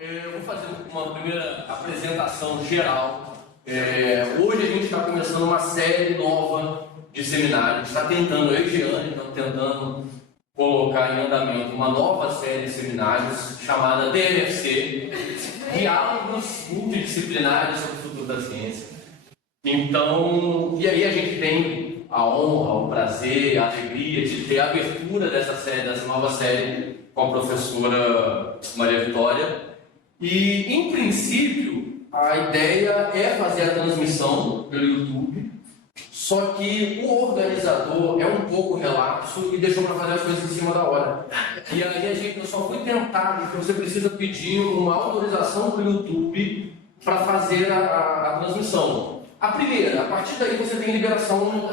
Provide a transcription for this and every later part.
eu vou fazer uma primeira apresentação geral. Hoje a gente está começando uma série nova de seminários. Está tentando, eu e Giane, estamos tentando colocar em andamento uma nova série de seminários chamada DMFC, Diálogos Multidisciplinares sobre o Futuro da Ciência. Então, e aí a gente tem a honra, o prazer, a alegria de ter a abertura dessa nova série com a professora Maria Vitória. E, em princípio, a ideia é fazer a transmissão pelo YouTube, só que o organizador é um pouco relapso e deixou para fazer as coisas em cima da hora. E aí eu só fui tentar, porque você precisa pedir uma autorização para o YouTube para fazer a transmissão. A primeira, a partir daí você tem liberação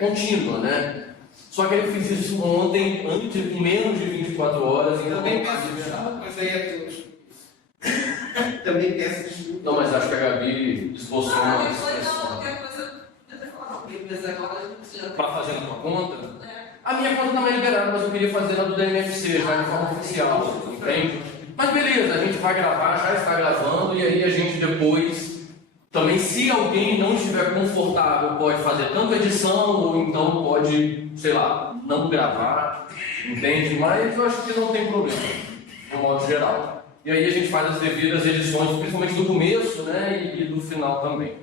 contínua, né? Só que eu fiz isso ontem, em menos de 24 horas, então também peço desculpa, mas aí é tudo. Também peço desculpa. Não, mas acho que a Gabi esboçou uma expressão. Para fazer na tua conta? A minha conta também é liberada, mas eu queria fazer na do DMFC, já de forma oficial, entende? Mas beleza, a gente vai gravar, já está gravando, e aí a gente depois, também se alguém não estiver confortável, pode fazer tanto edição, ou então pode, sei lá, não gravar, entende? Mas eu acho que não tem problema, no modo geral. E aí a gente faz as devidas edições, principalmente do começo, né, e do final também.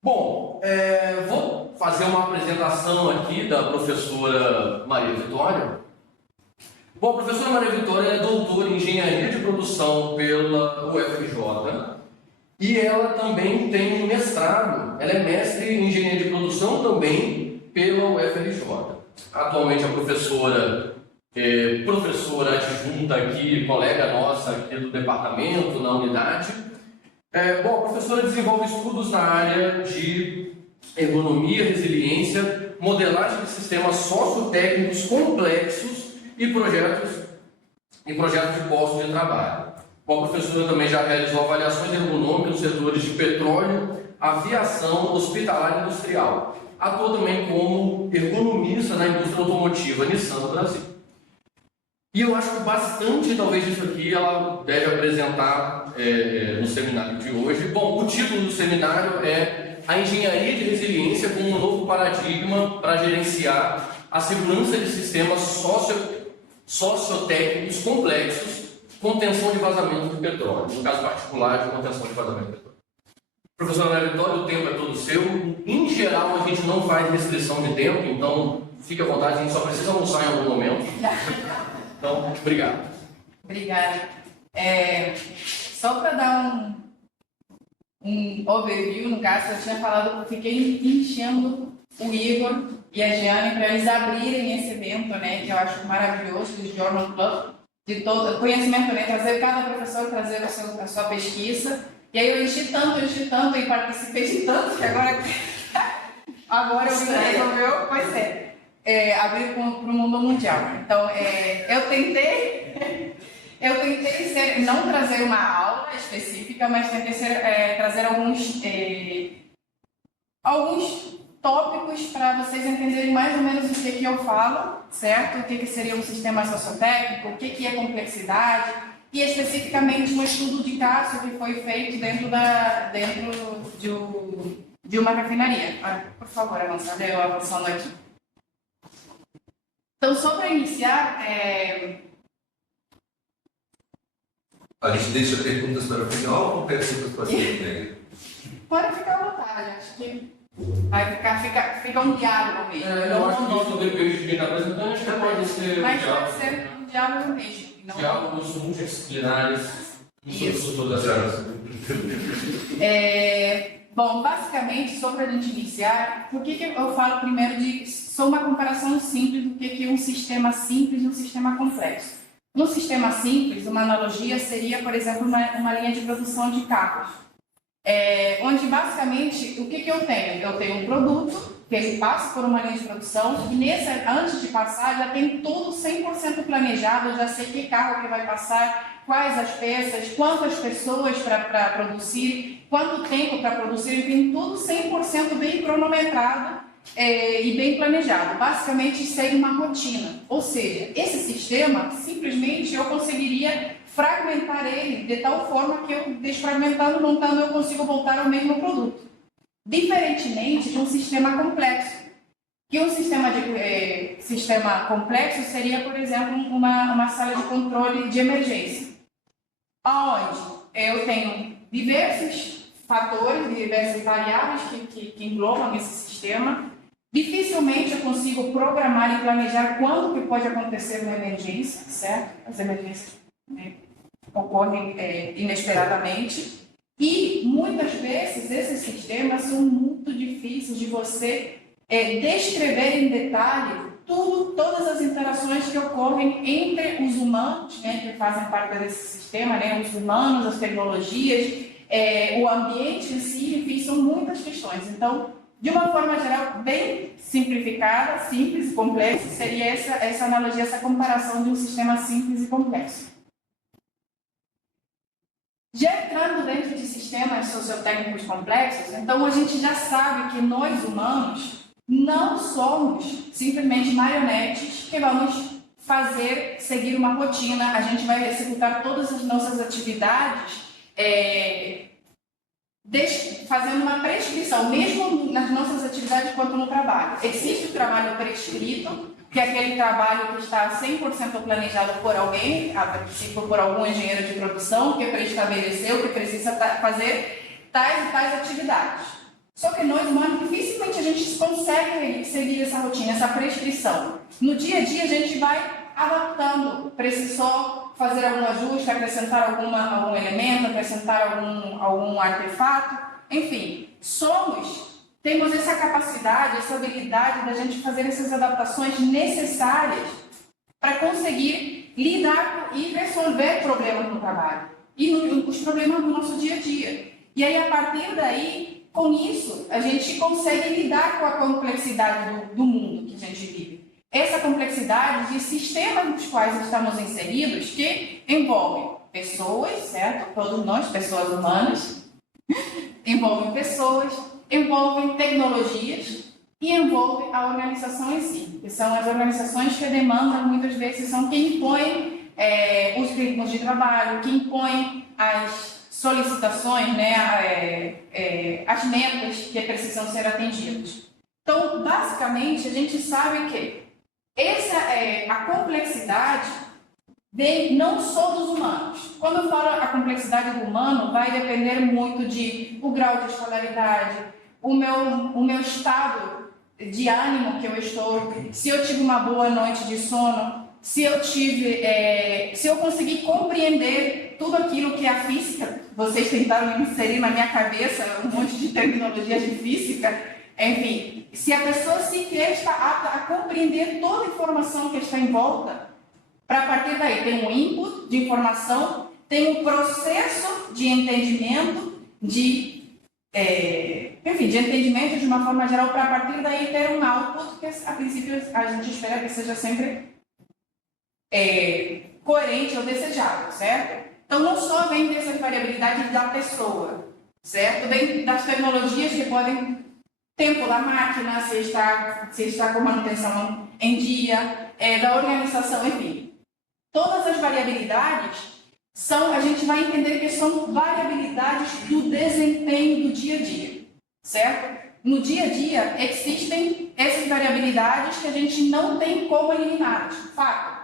Bom, vou fazer uma apresentação aqui da professora Maria Vitória. Bom, a professora Maria Vitória é doutora em Engenharia de Produção pela UFRJ e ela também tem um mestrado, ela é mestre em Engenharia de Produção também pela UFRJ. Atualmente a professora adjunta aqui, colega nossa aqui do departamento, na unidade. Bom, a professora desenvolve estudos na área de ergonomia, resiliência, modelagem de sistemas sociotécnicos complexos e projetos de postos de trabalho. Bom, a professora também já realizou avaliações ergonômicas nos setores de petróleo, aviação, hospitalar e industrial. Atua também como ergonomista na indústria automotiva Nissan do Brasil. E eu acho que bastante, talvez, disso aqui ela deve apresentar no seminário de hoje. Bom, o título do seminário é A Engenharia de Resiliência como um novo paradigma para gerenciar a segurança de sistemas sociotécnicos complexos, contenção de vazamento de petróleo, no caso particular de contenção de vazamento de petróleo. Professor Maria Vitória, o tempo é todo seu. Em geral, a gente não faz restrição de tempo, então fique à vontade, a gente só precisa almoçar em algum momento. Então, obrigado. Obrigada. Só para dar um overview, no caso, eu tinha falado que eu fiquei enchendo o Igor e a Giane para eles abrirem esse evento, né, que eu acho maravilhoso, do Journal Club, de todo conhecimento, né, trazer cada professor, trazer a sua pesquisa. E aí eu enchi tanto e participei de tanto que agora o Igor resolveu, pois abrir para o mundo mundial. Então, eu tentei não trazer uma aula específica, mas tentei trazer alguns tópicos para vocês entenderem mais ou menos o que eu falo, certo? O que seria um sistema sociotécnico, o que é complexidade, e especificamente um estudo de caso que foi feito dentro de uma refinaria. Por favor, avançando aqui. Então, só para iniciar, A gente deixa perguntas para o final ou perguntas para a secretária? Pode ficar à vontade, acho que fica um diálogo mesmo. Eu acho que isso depende de quem está apresentando, acho que pode ser. Mas pode ser um diálogo mesmo. Diálogos multidisciplinares sobre todas as áreas. Bom, basicamente, só para a gente iniciar, por que eu falo primeiro de só uma comparação simples do que é um sistema simples e um sistema complexo? No sistema simples, uma analogia seria, por exemplo, uma linha de produção de carros, onde basicamente o que eu tenho? Eu tenho um produto que ele passa por uma linha de produção e antes de passar já tem tudo 100% planejado, eu já sei que carro que vai passar, quais as peças, quantas pessoas para produzir, quanto tempo para produzir, tem tudo 100% bem cronometrado e bem planejado. Basicamente segue uma rotina, ou seja, esse sistema simplesmente eu conseguiria fragmentar ele de tal forma que eu, desfragmentando, montando, eu consigo voltar ao mesmo produto. Diferentemente de um sistema complexo. Que um sistema complexo seria, por exemplo, uma sala de controle de emergência, onde eu tenho diversos fatores, diversas variáveis que englobam esse sistema. Dificilmente eu consigo programar e planejar quando que pode acontecer uma emergência, certo? As emergências ocorrem inesperadamente. E, muitas vezes, esses sistemas são muito difíceis de você descrever em detalhe todas as interações que ocorrem entre os humanos, né, que fazem parte desse sistema, né, os humanos, as tecnologias, o ambiente em si, enfim, são muitas questões. Então, de uma forma geral, bem simplificada, simples e complexo, seria essa analogia, essa comparação de um sistema simples e complexo. Já entrando dentro de sistemas sociotécnicos complexos, então a gente já sabe que nós humanos não somos simplesmente marionetes que vamos seguir uma rotina, a gente vai executar todas as nossas atividades fazendo uma prescrição, mesmo nas nossas atividades quanto no trabalho. Existe o trabalho prescrito, que é aquele trabalho que está 100% planejado por alguém, a princípio por algum engenheiro de produção, que preestabeleceu que precisa fazer tais e tais atividades. Só que nós, humanos, dificilmente a gente consegue seguir essa rotina, essa prescrição. No dia a dia, a gente vai adaptando, precisou fazer algum ajuste, acrescentar algum elemento, acrescentar algum artefato, enfim, temos essa capacidade, essa habilidade da gente fazer essas adaptações necessárias para conseguir lidar e resolver problemas no trabalho e os problemas do nosso dia a dia. E aí, a partir daí, com isso, a gente consegue lidar com a complexidade do mundo que a gente vive. Essa complexidade de sistemas nos quais estamos inseridos, que envolvem pessoas, certo? Todos nós, pessoas humanas, envolvem pessoas, envolvem tecnologias e envolve a organização em si, que são as organizações que demandam, muitas vezes, são quem impõem os ritmos de trabalho, que impõem as solicitações, né, as metas que precisam ser atendidas. Então, basicamente, a gente sabe que a complexidade vem não só dos humanos. Quando eu falo a complexidade do humano, vai depender muito o grau de escolaridade, o meu estado de ânimo que eu estou, se eu tive uma boa noite de sono, se eu conseguir compreender tudo aquilo que é a física. Vocês tentaram inserir na minha cabeça um monte de terminologias de física. Enfim, se a pessoa sequer está apta a compreender toda a informação que está em volta, para a partir daí tem um input de informação, tem um processo de entendimento, de entendimento de uma forma geral, para a partir daí ter um output que a princípio a gente espera que seja sempre coerente ou desejável, certo? Então, não só vem dessas variabilidades da pessoa, certo? Vem das tecnologias que podem, tempo da máquina, se está com manutenção em dia, da organização, enfim. Todas as variabilidades a gente vai entender que são variabilidades do desempenho do dia a dia, certo? No dia a dia, existem essas variabilidades que a gente não tem como eliminar, fato.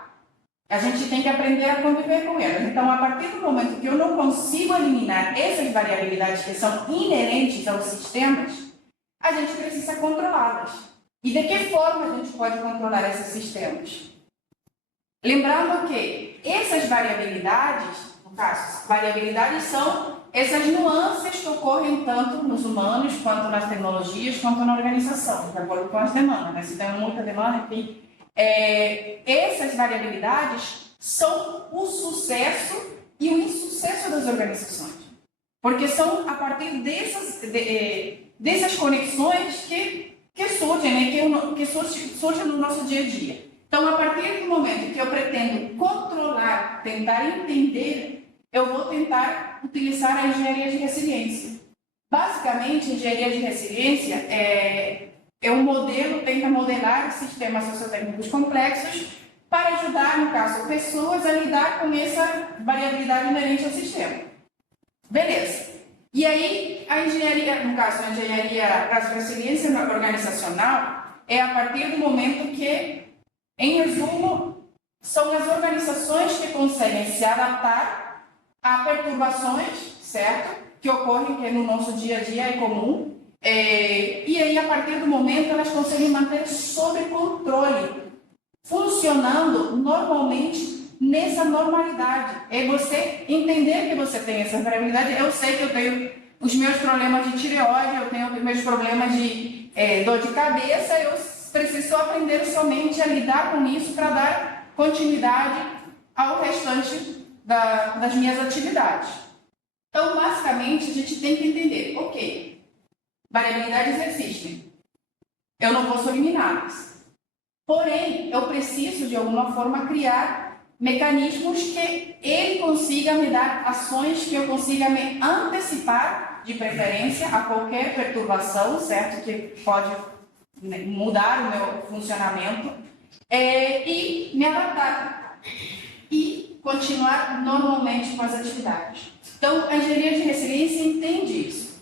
A gente tem que aprender a conviver com elas. Então, a partir do momento que eu não consigo eliminar essas variabilidades que são inerentes aos sistemas, a gente precisa controlá-las. E de que forma a gente pode controlar esses sistemas? Lembrando que essas variabilidades, no caso, variabilidades são essas nuances que ocorrem tanto nos humanos, quanto nas tecnologias, quanto na organização, de acordo com as demandas. Né? Se tem muita demanda, enfim. Essas variabilidades são o sucesso e o insucesso das organizações, porque são a partir dessas conexões que surgem, né, que surgem no nosso dia a dia. Então, a partir do momento que eu pretendo controlar, tentar entender, eu vou tentar utilizar a engenharia de resiliência. Basicamente, a engenharia de resiliência é um modelo que tenta modelar sistemas sociotécnicos complexos para ajudar, no caso, pessoas a lidar com essa variabilidade inerente ao sistema. Beleza. E aí, a engenharia, no caso, a engenharia da resiliência organizacional é a partir do momento que, em resumo, são as organizações que conseguem se adaptar a perturbações, certo? Que ocorrem, que no nosso dia a dia é comum. E aí, a partir do momento, elas conseguem manter sob controle, funcionando normalmente nessa normalidade. É você entender que você tem essa variabilidade. Eu sei que eu tenho os meus problemas de tireoide, eu tenho os meus problemas de dor de cabeça, eu preciso aprender somente a lidar com isso para dar continuidade ao restante das minhas atividades. Então, basicamente, a gente tem que entender, ok, variabilidades existem, eu não posso eliminá-las. Porém, eu preciso, de alguma forma, criar mecanismos que ele consiga me dar ações, que eu consiga me antecipar, de preferência, a qualquer perturbação, certo? Que pode mudar o meu funcionamento, e me adaptar e continuar normalmente com as atividades. Então, a engenharia de resiliência entende isso.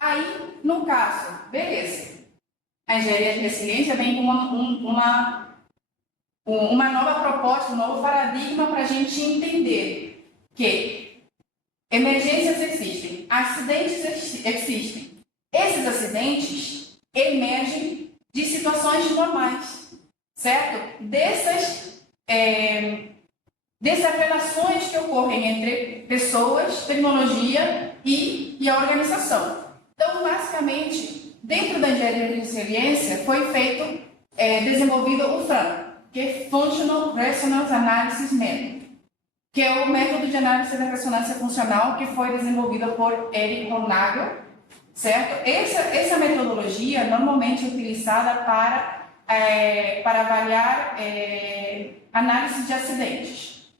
Aí, no caso, beleza. A engenharia de resiliência vem com uma nova proposta, um novo paradigma para a gente entender que emergências existem, acidentes existem. Esses acidentes emergem de situações normais, certo? Dessas relações que ocorrem entre pessoas, tecnologia e a organização. Então, basicamente, dentro da engenharia de resiliência foi desenvolvido o FRAM, que é Functional Resonance Analysis Method, que é o método de análise da ressonância funcional que foi desenvolvido por Eric Hornagel, certo? Essa metodologia normalmente é utilizada para avaliar análise de acidentes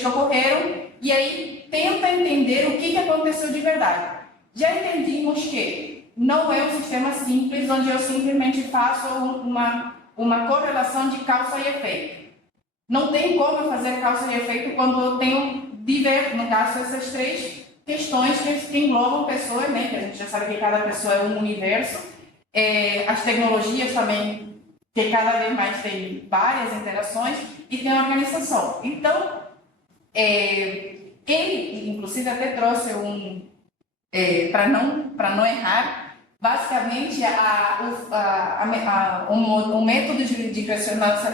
que ocorreram, e aí tenta entender o que aconteceu de verdade. Já entendimos que não é um sistema simples, onde eu simplesmente faço uma correlação de causa e efeito. Não tem como eu fazer causa e efeito quando eu tenho, no caso, essas três questões que englobam pessoas, né? Que a gente já sabe que cada pessoa é um universo. As tecnologias também, que cada vez mais tem várias interações, e tem a organização. Então, ele, inclusive, até trouxe para não errar, basicamente, o método de ressonância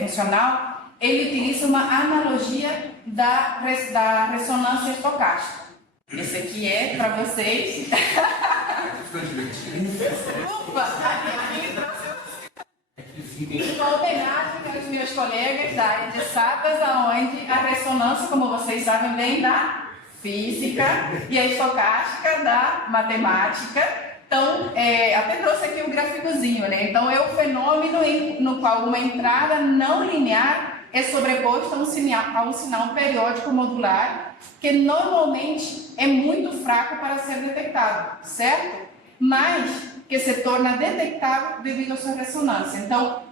funcional, ele utiliza uma analogia da ressonância estocástica. Esse aqui é para vocês. Desculpa, uma homenagem aos meus colegas da área de exatas, onde a ressonância, como vocês sabem, vem da física e a estocástica da matemática. Então, até trouxe aqui um gráficozinho, né? Então, é o fenômeno no qual uma entrada não linear é sobreposta a um sinal periódico modular, que normalmente é muito fraco para ser detectado, certo? Mas que se torna detectável devido à sua ressonância. Então,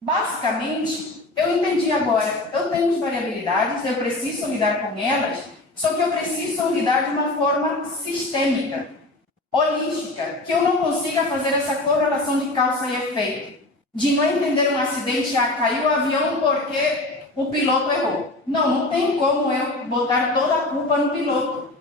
basicamente, eu entendi agora, eu tenho variabilidades, eu preciso lidar com elas, só que eu preciso lidar de uma forma sistêmica, holística, que eu não consiga fazer essa correlação de causa e efeito, de não entender um acidente, caiu o avião porque o piloto errou. Não tem como eu botar toda a culpa no piloto.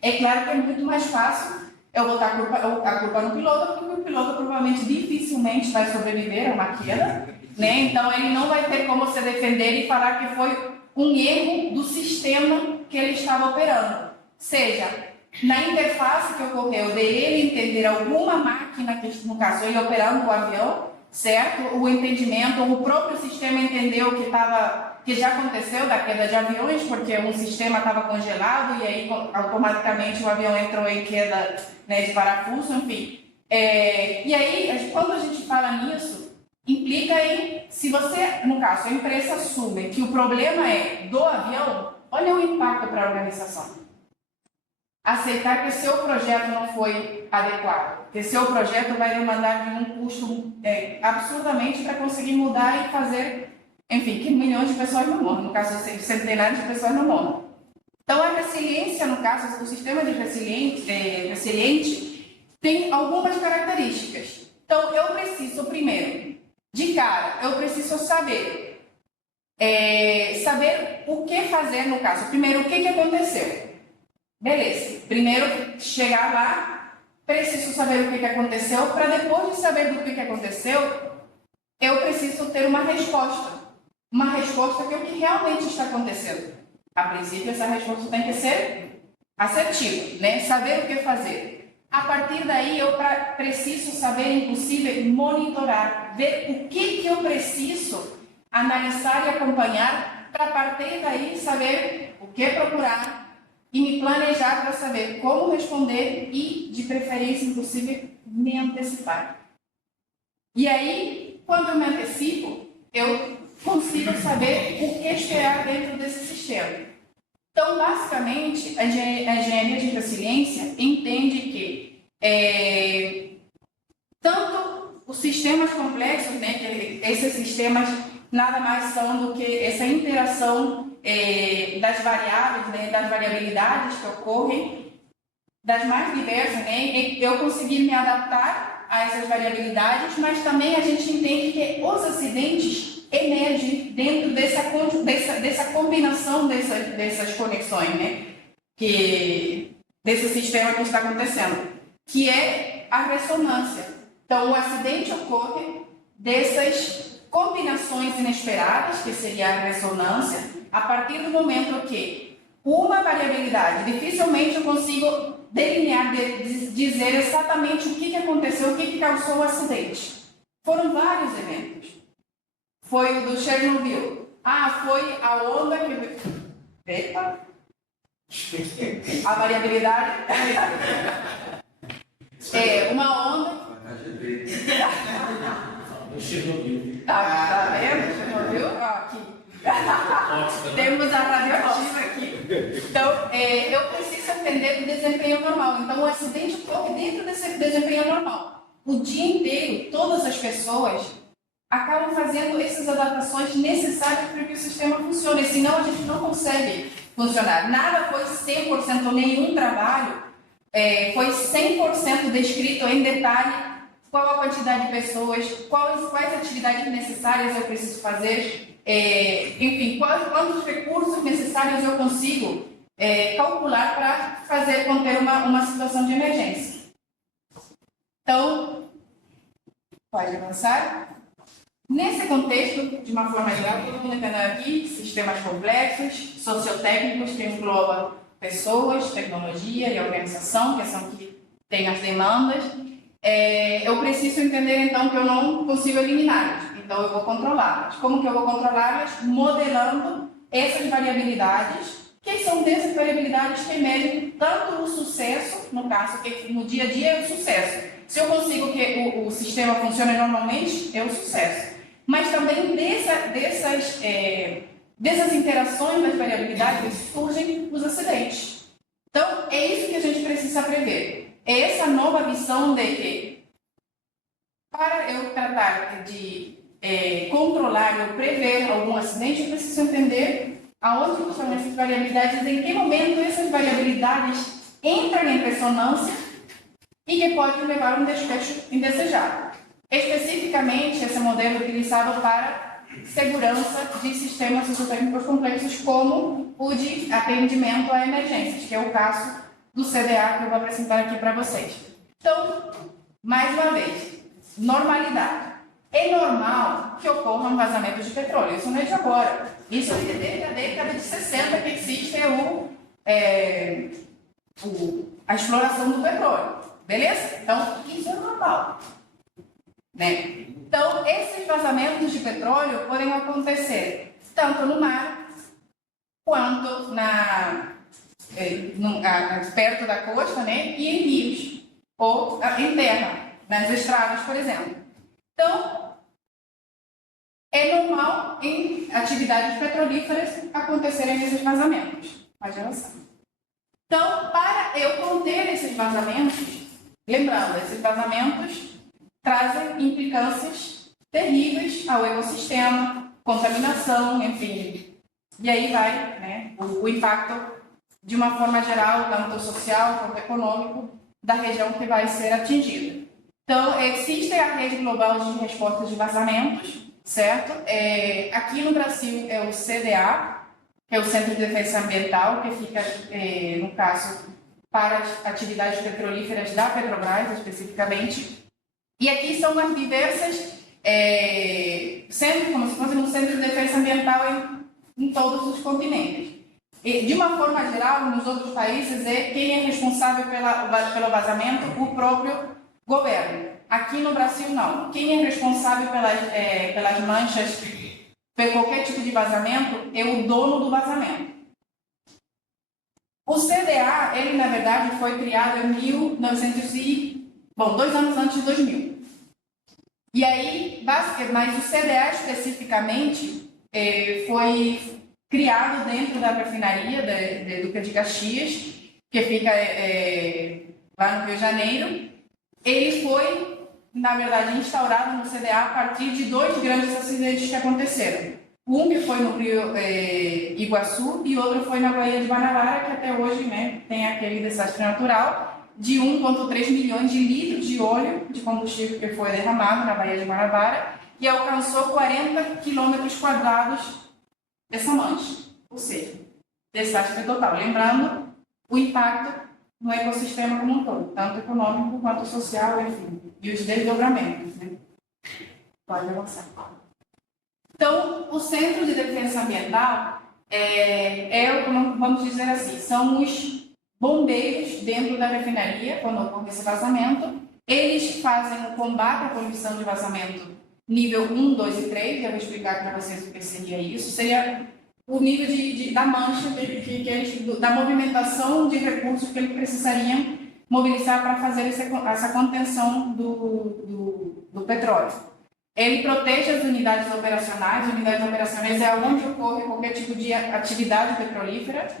É claro que é muito mais fácil eu botar a culpa no piloto, porque o piloto provavelmente dificilmente vai sobreviver a uma queda, né? Então ele não vai ter como se defender e falar que foi um erro do sistema que ele estava operando. Seja, na interface que ocorreu de ele entender alguma máquina, que no caso ele operando o avião, certo? O entendimento, ou o próprio sistema entendeu que já aconteceu da queda de aviões, porque um sistema estava congelado e aí automaticamente o avião entrou em queda, né, de parafuso, enfim. E aí, quando a gente fala nisso, implica em, se você, no caso, a empresa assume que o problema é do avião, olha o impacto para a organização. aceitar que seu projeto não foi adequado, que seu projeto vai demandar de um custo absurdamente para conseguir mudar e fazer, enfim, que milhões de pessoas não morram, no caso, centenares de pessoas não morram. Então, a resiliência, no caso, o sistema de resiliente tem algumas características. Então, eu preciso, primeiro, de cara, eu preciso saber o que fazer no caso. Primeiro, o que aconteceu? Beleza. Primeiro, chegar lá, preciso saber o que aconteceu, para depois de saber do que aconteceu, eu preciso ter uma resposta. Uma resposta que é o que realmente está acontecendo. A princípio, essa resposta tem que ser assertiva, né? Saber o que fazer. A partir daí, eu preciso saber, inclusive, monitorar, ver o que eu preciso analisar e acompanhar, para a partir daí saber o que procurar e me planejar para saber como responder e, de preferência, inclusive, me antecipar. E aí, quando eu me antecipo, eu consigo saber o que esperar dentro desse sistema. Então, basicamente, a engenharia de resiliência entende que tanto os sistemas complexos, né, que esses sistemas nada mais são do que essa interação das variáveis, né, das variabilidades que ocorrem, das mais diversas, né, eu conseguir me adaptar a essas variabilidades, mas também a gente entende que os acidentes emergem dentro dessa combinação dessas conexões, né, desse sistema que está acontecendo, que é a ressonância. Então, o acidente ocorre dessas combinações inesperadas, que seria a ressonância, a partir do momento que uma variabilidade, dificilmente eu consigo delinear, dizer exatamente o que aconteceu, o que causou o acidente. Foram vários eventos. Foi o do Chernobyl. Foi a onda que... Epa! A variabilidade... uma onda... Tá vendo? Chernobyl? Aqui. Temos a radioativa aqui. Então, eu preciso entender o desempenho normal. Então, o acidente ocorre dentro desse desempenho normal. O dia inteiro, todas as pessoas acabam fazendo essas adaptações necessárias para que o sistema funcione, senão a gente não consegue funcionar. Nada foi 100%, nenhum trabalho foi 100% descrito em detalhe qual a quantidade de pessoas, quais atividades necessárias eu preciso fazer, enfim, quantos recursos necessários eu consigo calcular para conter uma situação de emergência. Então, pode avançar. Nesse contexto, de uma forma geral, todo mundo entendendo aqui, sistemas complexos, sociotécnicos, que englobam pessoas, tecnologia e organização, que são que têm as demandas. Eu preciso entender, então, que eu não consigo eliminá-las, então eu vou controlá-las. Como que eu vou controlá-las? Modelando essas variabilidades, que são dessas variabilidades que medem tanto o sucesso, no caso, que no dia a dia é o sucesso. Se eu consigo que o sistema funcione normalmente, é o sucesso. Mas também dessas interações das variabilidades surgem os acidentes. Então, é isso que a gente precisa prever. É essa nova visão de que, para eu tratar de controlar ou prever algum acidente, eu preciso entender aonde estão essas variabilidades, em que momento essas variabilidades entram em ressonância e que pode levar a um desfecho indesejado. Especificamente, esse modelo é utilizado para segurança de sistemas sociotécnicos complexos, como o de atendimento a emergências, que é o caso do CDA que eu vou apresentar aqui para vocês. Então, mais uma vez, normalidade. É normal que ocorram vazamentos de petróleo, isso não é de agora. Isso é desde a década de 60 que existe a exploração do petróleo. Beleza? Então, isso é normal. Né? Então, esses vazamentos de petróleo podem acontecer tanto no mar, quanto perto da costa, né? E em rios, ou em terra, nas estradas, por exemplo. Então, é normal em atividades petrolíferas acontecerem esses vazamentos. Pode avançar. Então, para eu conter esses vazamentos, lembrando, esses vazamentos trazem implicâncias terríveis ao ecossistema, contaminação, enfim. E aí vai, né, o impacto de uma forma geral, tanto social quanto econômico, da região que vai ser atingida. Então, existe a rede global de resposta de vazamentos, certo? Aqui no Brasil é o CDA, que é o Centro de Defesa Ambiental, que fica, no caso, para as atividades petrolíferas da Petrobras, especificamente. E aqui são as diversas centros, como se fosse um centro de defesa ambiental em todos os continentes. E, de uma forma geral, nos outros países, quem é responsável pelo vazamento? O próprio governo. Aqui no Brasil, não. Quem é responsável pelas manchas, por qualquer tipo de vazamento, é o dono do vazamento. O CDA, ele, na verdade, foi criado em 2 anos antes de 2000. E aí, mas o CDA, especificamente, foi criado dentro da refinaria de Duque de Caxias, que fica lá no Rio de Janeiro. Ele foi, na verdade, instaurado no CDA a partir de 2 grandes acidentes que aconteceram. Um que foi no Rio Iguaçu e outro foi na Baía de Guanabara, que até hoje, né, tem aquele desastre natural de 1,3 milhões de litros de óleo de combustível que foi derramado na Baía de Guanabara e alcançou 40 quilômetros quadrados dessa mancha. Ou seja, desastre total. Lembrando o impacto no ecossistema como um todo, tanto econômico quanto social, enfim, e os desdobramentos, né? Pode avançar. Então, o Centro de Defesa Ambiental vamos dizer assim, são os bombeiros dentro da refinaria, quando ocorre esse vazamento. Eles fazem o combate à poluição de vazamento nível 1, 2 e 3, eu vou explicar para vocês o que seria isso. Seria o nível da mancha, da movimentação de recursos que eles precisariam mobilizar para fazer essa contenção do petróleo. Ele protege as unidades operacionais. Unidades operacionais é onde ocorre qualquer tipo de atividade petrolífera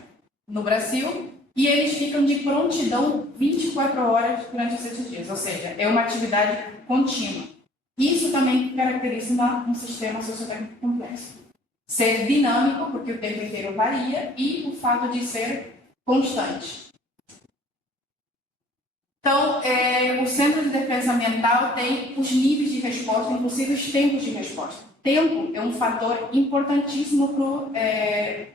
no Brasil, e eles ficam de prontidão 24 horas durante esses dias, ou seja, é uma atividade contínua. Isso também caracteriza um sistema sociotécnico complexo. Ser dinâmico, porque o tempo inteiro varia, e o fato de ser constante. Então, o Centro de Defesa Ambiental tem os níveis de resposta, inclusive os tempos de resposta. Tempo é um fator importantíssimo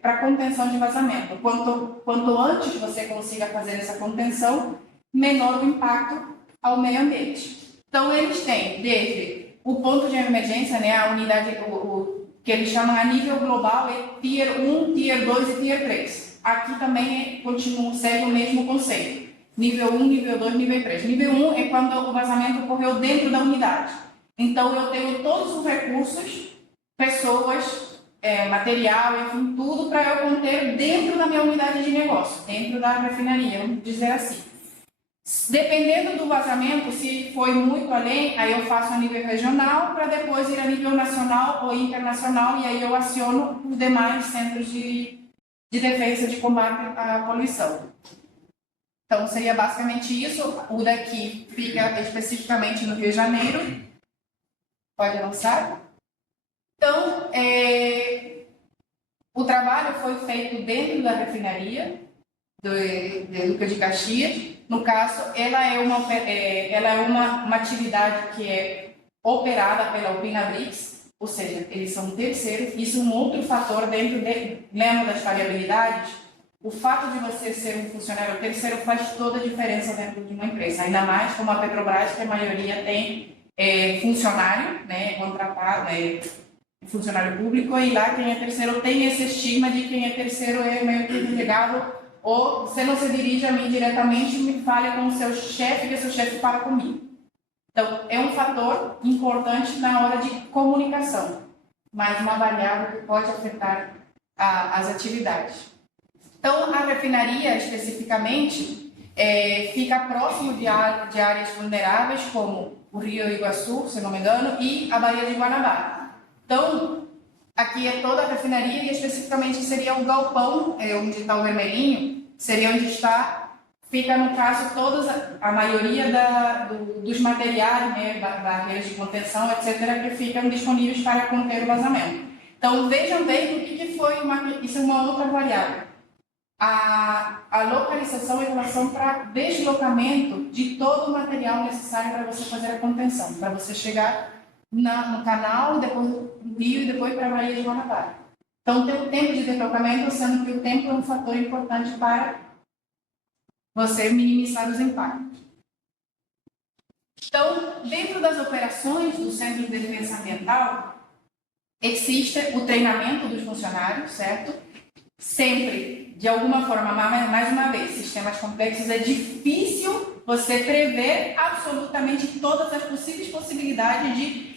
para a contenção de vazamento. Quanto antes você consiga fazer essa contenção, menor o impacto ao meio ambiente. Então, eles têm desde o ponto de emergência, né, a unidade, que eles chamam a nível global, é Tier 1, Tier 2 e Tier 3. Aqui também segue o mesmo conceito. Nível 1, nível 2, nível 3. Nível 1 é quando o vazamento ocorreu dentro da unidade. Então, eu tenho todos os recursos, pessoas, material, enfim, tudo para eu conter dentro da minha unidade de negócio, dentro da refinaria, vamos dizer assim. Dependendo do vazamento, se foi muito além, aí eu faço a nível regional para depois ir a nível nacional ou internacional, e aí eu aciono os demais centros de defesa de combate à poluição. Então, seria basicamente isso. O daqui fica especificamente no Rio de Janeiro. Pode avançar. Então, o trabalho foi feito dentro da refinaria de Duque de Caxias. No caso, ela é uma atividade que é operada pela Opinabrix, ou seja, eles são terceiros. Isso é um outro fator lembra das variabilidades? O fato de você ser um funcionário terceiro faz toda a diferença dentro de uma empresa, ainda mais como a Petrobras, que a maioria tem funcionário, né, contratado, funcionário público, e lá quem é terceiro tem esse estigma de quem é terceiro é meio que delegado, ou você não se dirige a mim diretamente, me fale com o seu chefe, que seu chefe fala comigo. Então, é um fator importante na hora de comunicação, mas uma variável que pode afetar as atividades. Então, a refinaria, especificamente, fica próximo de áreas vulneráveis, como o Rio Iguaçu, se não me engano, e a Baía de Guanabara. Então, aqui é toda a refinaria, e especificamente seria o galpão, onde está o vermelhinho, seria onde fica, no caso, a maioria dos materiais, né, barreiras de contenção, etc., que ficam disponíveis para conter o vazamento. Então, vejam bem o que foi isso é uma outra variável. A localização em relação para deslocamento de todo o material necessário para você fazer a contenção, para você chegar no canal, depois no rio e depois para a Baía de Guanabara. Então, tem o tempo de deslocamento, sendo que o tempo é um fator importante para você minimizar os impactos. Então, dentro das operações do Centro de Defesa Ambiental, existe o treinamento dos funcionários, certo? Sempre, de alguma forma, mais uma vez, sistemas complexos, é difícil você prever absolutamente todas as possíveis possibilidades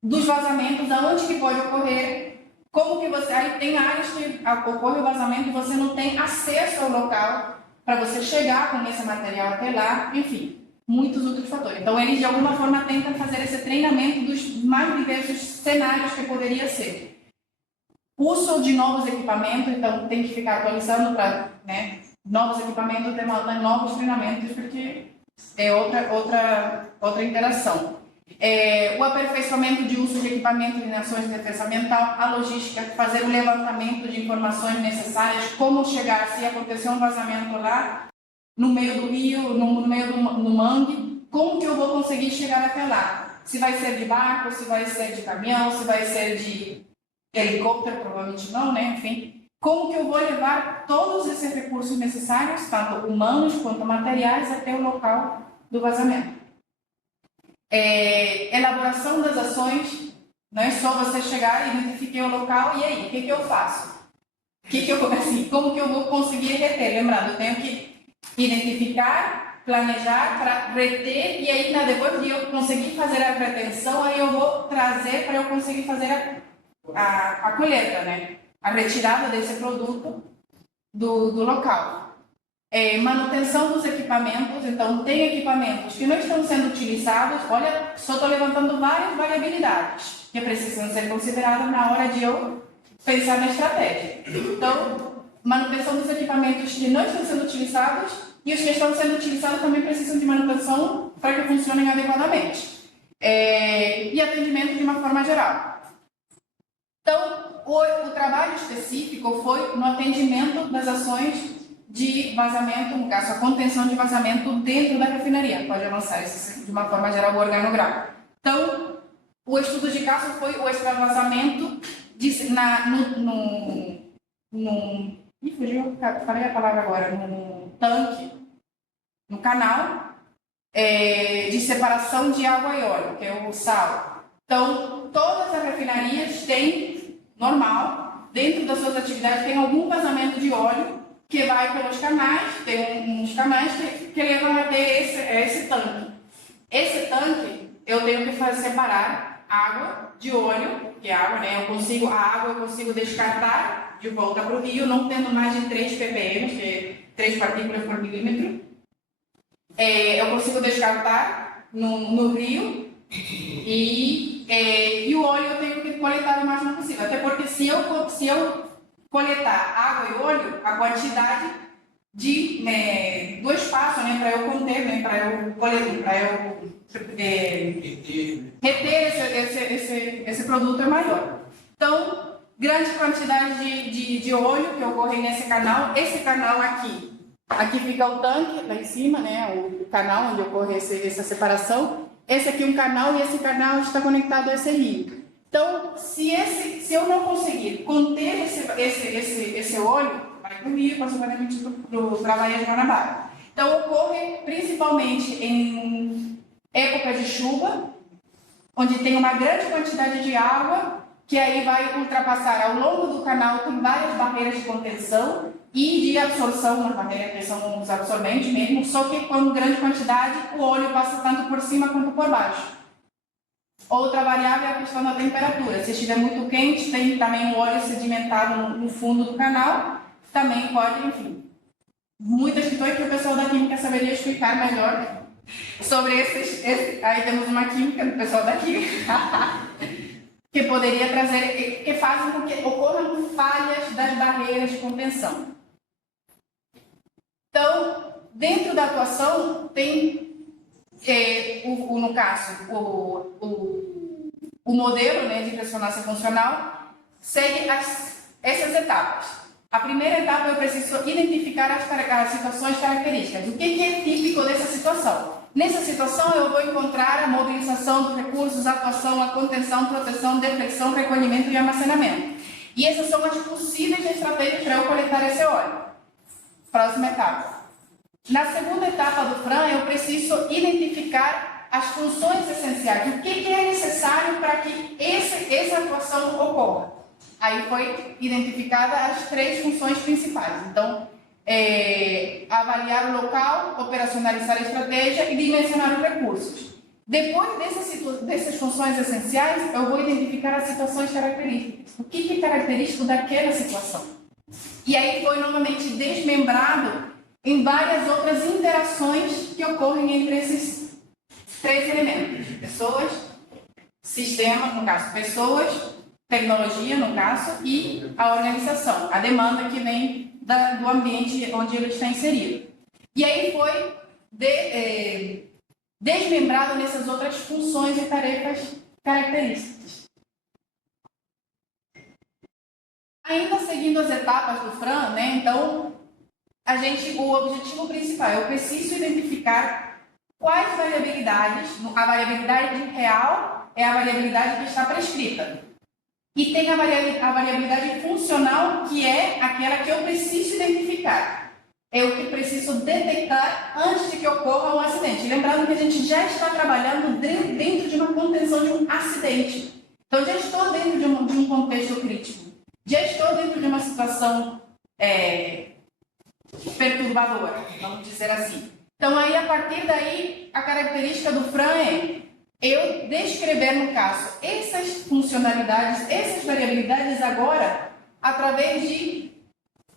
dos vazamentos, aonde que pode ocorrer, como que você... Aí tem áreas que ocorre o vazamento e você não tem acesso ao local para você chegar com esse material até lá, enfim, muitos outros fatores. Então, eles, de alguma forma, tentam fazer esse treinamento dos mais diversos cenários que poderia ser. Uso de novos equipamentos, então tem que ficar atualizando para, né, novos equipamentos demandam novos treinamentos, porque é outra interação. O aperfeiçoamento de uso de equipamentos em ações de defesa ambiental, a logística, fazer o levantamento de informações necessárias, como chegar, se acontecer um vazamento lá, no meio do rio, no meio do mangue, como que eu vou conseguir chegar até lá? Se vai ser de barco, se vai ser de caminhão, se vai ser de helicóptero, provavelmente não, né? Enfim, como que eu vou levar todos esses recursos necessários, tanto humanos quanto materiais, até o local do vazamento? Elaboração das ações, não é só você chegar e identificar o local e aí, o que eu faço? Como que eu vou conseguir reter? Lembrando, eu tenho que identificar, planejar para reter e aí, depois de eu conseguir fazer a retenção, aí eu vou trazer para eu conseguir fazer a colheita, né? A retirada desse produto do local. Manutenção dos equipamentos, então tem equipamentos que não estão sendo utilizados, olha, só estou levantando várias variabilidades que precisam ser consideradas na hora de eu pensar na estratégia. Então, manutenção dos equipamentos que não estão sendo utilizados e os que estão sendo utilizados também precisam de manutenção para que funcionem adequadamente. E atendimento de uma forma geral. Então, o trabalho específico foi no atendimento das ações de vazamento, no caso, a contenção de vazamento dentro da refinaria. Pode avançar isso de uma forma geral, o organograma. Então, o estudo de caso foi o extravasamento fugiu, falei a palavra agora, no tanque, no canal de separação de água e óleo, que é o sal. Então, todas as refinarias têm, normal, dentro das suas atividades, tem algum vazamento de óleo que vai pelos canais, tem uns canais que levam até esse tanque. Esse tanque, eu tenho que separar água de óleo, que é água, né? A água eu consigo descartar de volta para o rio, não tendo mais de 3 ppm, que é 3 partículas por milímetro. Eu consigo descartar no rio e o óleo eu tenho que coletar o máximo possível. Até porque se eu coletar água e óleo, a quantidade do espaço, né, para eu conter, né, para eu reter esse produto é maior. Então, grande quantidade de óleo que ocorre nesse canal. Esse canal aqui fica o tanque, lá em cima, né, o canal onde ocorre essa separação. Esse aqui é um canal e esse canal está conectado a esse rio. Então, se eu não conseguir conter esse óleo, vai para o rio, consequentemente para a Baía de Guanabara. Então, ocorre principalmente em época de chuva, onde tem uma grande quantidade de água, que aí vai ultrapassar ao longo do canal, tem várias barreiras de contenção e de absorção, nas barreiras que são os absorventes mesmo, só que com grande quantidade, o óleo passa tanto por cima quanto por baixo. Outra variável é a questão da temperatura. Se estiver muito quente, tem também o óleo sedimentado no fundo do canal, também pode, enfim. Muitas questões que o pessoal da Química saberia explicar melhor sobre aí temos uma Química, do pessoal da Química, que poderia trazer, que fazem com que ocorram falhas das barreiras de contenção. dentro da atuação tem, no caso, o modelo, né, de ressonância funcional segue essas etapas. A primeira etapa eu preciso identificar as situações características. O que é típico dessa situação? Nessa situação eu vou encontrar a mobilização dos recursos, a atuação, a contenção, proteção, deflexão, recolhimento e armazenamento. E essas são as possíveis estratégias para eu coletar esse óleo. Próxima etapa. Na segunda etapa do FRAM, eu preciso identificar as funções essenciais. O que é necessário para que essa atuação ocorra? Aí foi identificada as 3 funções principais. Então, avaliar o local, operacionalizar a estratégia e dimensionar os recursos. Depois dessas funções essenciais, eu vou identificar as situações características. O que é característico daquela situação? E aí foi novamente desmembrado em várias outras interações que ocorrem entre esses 3 elementos. Pessoas, sistema, no caso, pessoas, tecnologia, no caso, e a organização, a demanda que vem do ambiente onde ele está inserido. E aí foi desmembrado nessas outras funções e tarefas características. Ainda seguindo as etapas do FRAM, né, então, o objetivo principal, eu preciso identificar quais variabilidades, a variabilidade real é a variabilidade que está prescrita. E tem a variabilidade funcional, que é aquela que eu preciso identificar. É o que preciso detectar antes de que ocorra um acidente. Lembrando que a gente já está trabalhando dentro de uma contenção de um acidente. Então, já estou dentro de um contexto crítico. Já estou dentro de uma situação perturbadora, vamos dizer assim. Então, aí, a partir daí, a característica do FRAM é eu descrever, no caso, essas funcionalidades, essas variabilidades agora, através de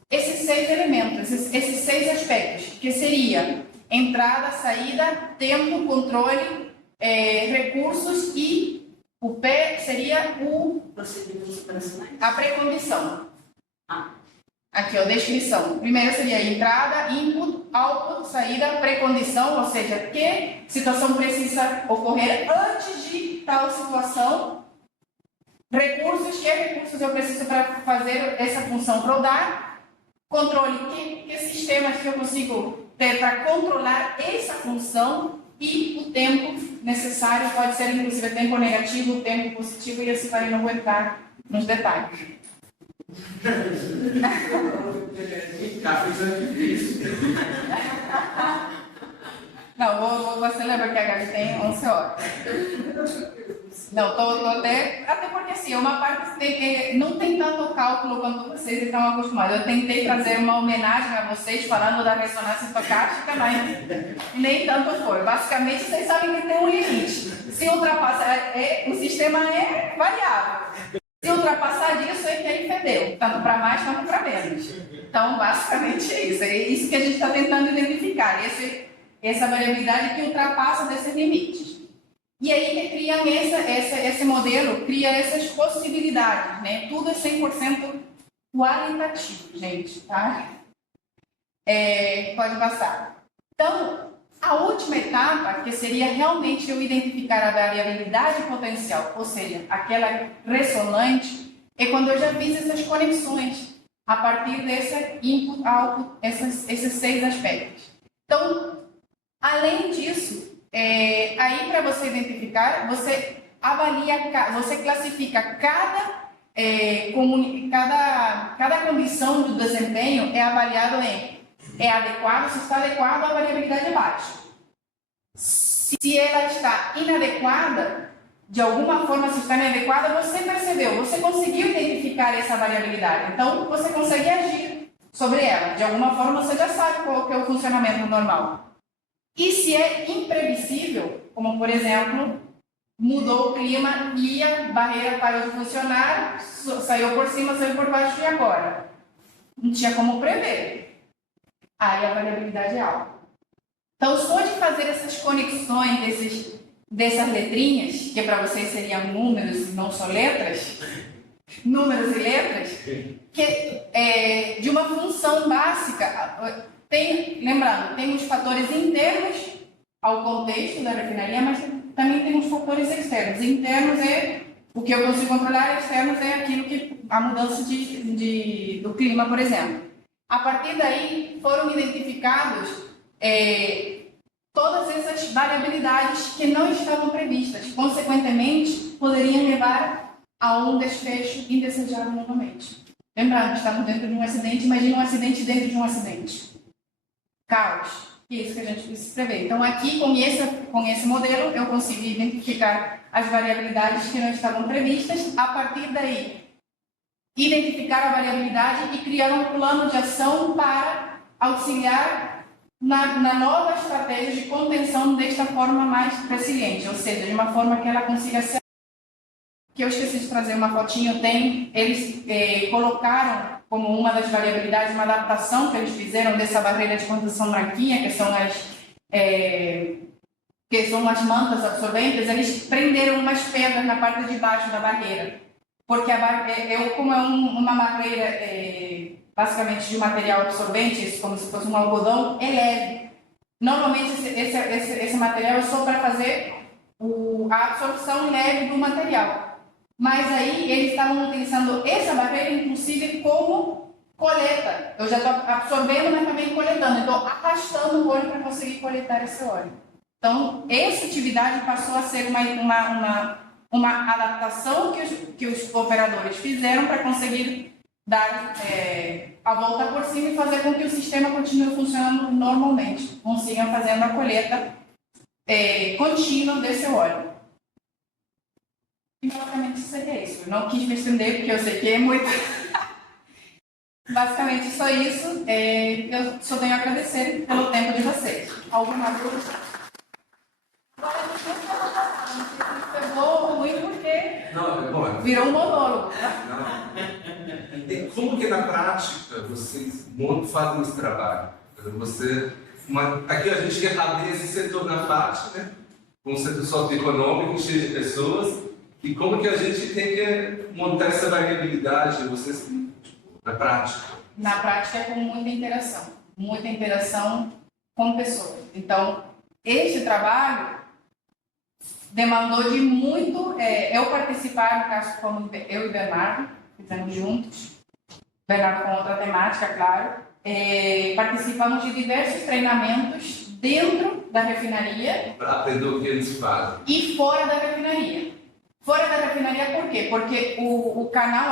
esses 6 elementos, esses 6 aspectos, que seria entrada, saída, tempo, controle, recursos e o P seria a precondição. Aqui, ó, descrição. Primeiro seria entrada, input, output, saída, precondição, ou seja, que situação precisa ocorrer antes de tal situação. Recursos, que recursos eu preciso para fazer essa função rodar. Controle, que sistemas que eu consigo ter para controlar essa função. E o tempo necessário, pode ser inclusive tempo negativo, tempo positivo, e assim vai não entrar nos detalhes. Não, você lembra que a Gabi tem 11 horas. Não, tô até porque assim, uma parte não tem tanto cálculo quanto vocês estão acostumados. Eu tentei trazer uma homenagem a vocês falando da ressonância estocástica, mas nem tanto foi. Basicamente, vocês sabem que tem um limite. Se ultrapassar, o sistema é variável. Se ultrapassar disso, é que ele fedeu, tanto para mais quanto para menos. Então, basicamente é isso. É isso que a gente está tentando identificar, essa variabilidade que ultrapassa desses limites. E aí, criam esse modelo, cria essas possibilidades, né? Tudo é 100% qualitativo, gente, tá? Pode passar. Então, a última etapa, que seria realmente eu identificar a variabilidade potencial, ou seja, aquela ressonante, é quando eu já fiz essas conexões a partir desse input, output, esses 6 aspectos. Então, além disso, aí para você identificar, você avalia, você classifica cada condição do desempenho é avaliado é adequado, se está adequado, a variabilidade é baixa. Se ela está inadequada, de alguma forma, se está inadequada, você percebeu, você conseguiu identificar essa variabilidade, então você consegue agir sobre ela. De alguma forma, você já sabe qual que é o funcionamento normal. E se é imprevisível, como por exemplo, mudou o clima e a barreira parou de funcionar, saiu por cima, saiu por baixo e agora? Não tinha como prever. Aí a variabilidade é alta. Então, só de fazer essas conexões dessas letrinhas, que para vocês seriam números e não só letras, números e letras, que de uma função básica, lembrando, tem os fatores internos ao contexto da refinaria, mas também tem os fatores externos. Internos é o que eu consigo controlar, externos é aquilo que a mudança do clima, por exemplo. A partir daí, foram identificados todas essas variabilidades que não estavam previstas. Consequentemente, poderiam levar a um desfecho indesejado novamente. Lembrando, estamos dentro de um acidente, imagina um acidente dentro de um acidente. Caos. É isso que a gente precisa prever. Então, aqui, com esse modelo, eu consigo identificar as variabilidades que não estavam previstas. A partir daí, identificar a variabilidade e criar um plano de ação para auxiliar na nova estratégia de contenção desta forma mais resiliente, ou seja, de uma forma que ela consiga ser. Que eu esqueci de trazer uma fotinho, eles colocaram como uma das variabilidades, uma adaptação que eles fizeram dessa barreira de contenção branquinha, que são as mantas absorventes, eles prenderam umas pedras na parte de baixo da barreira, porque como é uma barreira basicamente de material absorvente, como se fosse um algodão, é leve. Normalmente esse material é só para fazer a absorção leve do material. Mas aí eles estavam utilizando essa barreira, inclusive, como coleta. Eu já estou absorvendo, mas também coletando. Estou arrastando o óleo para conseguir coletar esse óleo. Então, essa atividade passou a ser uma adaptação que os operadores fizeram para conseguir dar a volta por cima e fazer com que o sistema continue funcionando normalmente. Consigam fazendo a coleta contínua desse óleo. E basicamente seria isso. Eu não quis me estender porque eu sei que é muito. Basicamente só isso. Eu só tenho a agradecer pelo tempo de vocês. Alguma dúvida? Agora a gente não sei se pegou ruim porque Não, é bom. virou um monólogo. Não. E como que na prática vocês fazem esse trabalho? Aqui a gente quer abrir esse setor na parte, né? Um setor socioeconômico cheio de pessoas. E como que a gente tem que montar essa variabilidade, vocês, na prática? Na prática é com muita interação com pessoas. Então, este trabalho demandou de muito, eu participar, no caso, como eu e Bernardo, fizemos juntos, Bernardo com outra temática, claro, participamos de diversos treinamentos dentro da refinaria. Para aprender o que eles fazem. E fora da refinaria. Fora da refinaria por quê? Porque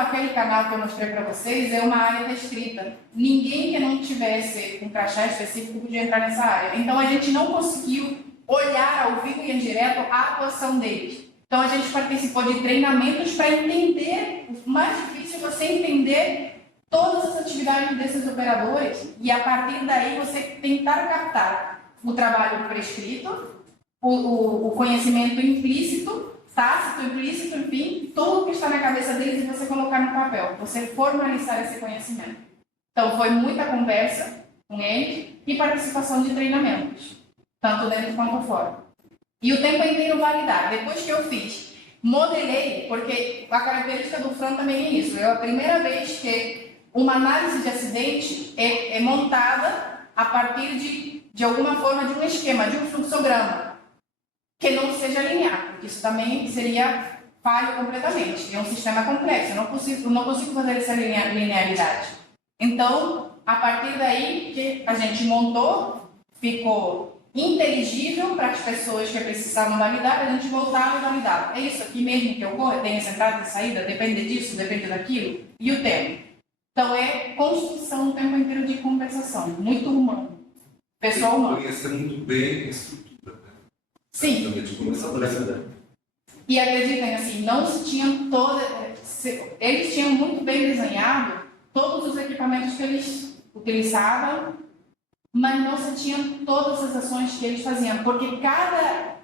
aquele canal que eu mostrei para vocês, é uma área restrita. Ninguém que não tivesse um crachá específico podia entrar nessa área. Então a gente não conseguiu olhar ao vivo e em direto a atuação deles. Então a gente participou de treinamentos para entender, o mais difícil é você entender todas as atividades desses operadores e a partir daí você tentar captar o trabalho prescrito, o conhecimento implícito, tácito, implícito, enfim, tudo que está na cabeça deles e você colocar no papel, você formalizar esse conhecimento. Então, foi muita conversa com eles e participação de treinamentos, tanto dentro quanto fora. E o tempo inteiro validar. Depois que eu fiz, modelei, porque a característica do FRAN também é isso. É a primeira vez que uma análise de acidente é montada a partir de alguma forma de um esquema, de um fluxograma, que não seja linear, porque isso também seria falho completamente. É um sistema complexo, eu não consigo fazer essa linearidade. Então, a partir daí que a gente montou, ficou inteligível para as pessoas que precisavam validar, a gente voltava e validava. É isso aqui mesmo que ocorre? Tem essa entrada e saída? Depende disso, depende daquilo? E o tempo? Então, é construção o tempo inteiro de conversação, muito humano, pessoal humano. Conhecer muito bem a estrutura. Sim. E acreditem, assim, não se tinham eles tinham muito bem desenhado todos os equipamentos que eles utilizavam, mas não se tinham todas as ações que eles faziam, porque cada